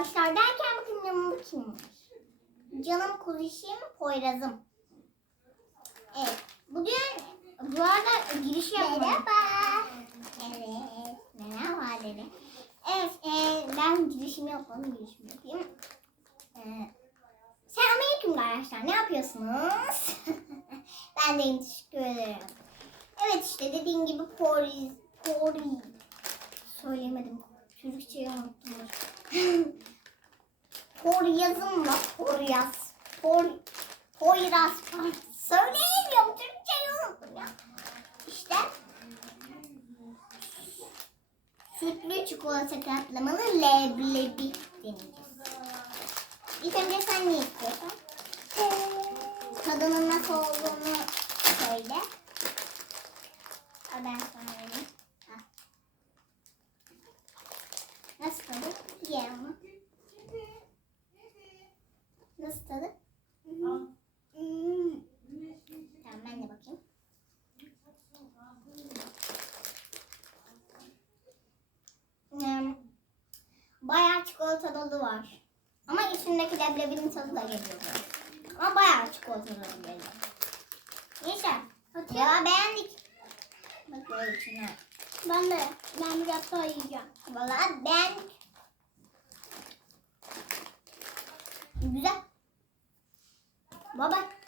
arkadaşlar derken bakın yanımda kim var? Canım kuzişim Poyraz'ım. Evet. Bugün bu arada giriş yapmadım. Merhaba. Evet. Merhaba dedi. Evet. E, ben girişimi yapalım. Girişimi yapayım. E, Selamünaleyküm arkadaşlar. Ne yapıyorsunuz? ben de teşekkür ederim. Evet işte dediğim gibi Pori, Pori söylemedim. Türkçeyi unuttum. Poryazım var. Poryaz. Por, Poyraz. Söyleyemiyorum. Türkçeyi unuttum ya. İşte sütlü çikolata kaplamalı leblebi deneyeceğiz. İlk önce sen ne istiyorsun? Tadının nasıl olduğunu söyle. Ben sana vereyim. Al. Nasıl tadı? Ye onu. Nasıl tadı? Tamam ben de bakayım. Hmm. Bayağı çikolata tadı var. Ama içindeki leblebinin tadı da geliyor. Ama bayağı çikolata tadı geliyor. Neyse. Ya beğendik. Bak böyle içine. Ben de. Ben biraz daha yiyeceğim. Valla beğendik. Güzel. 拜拜。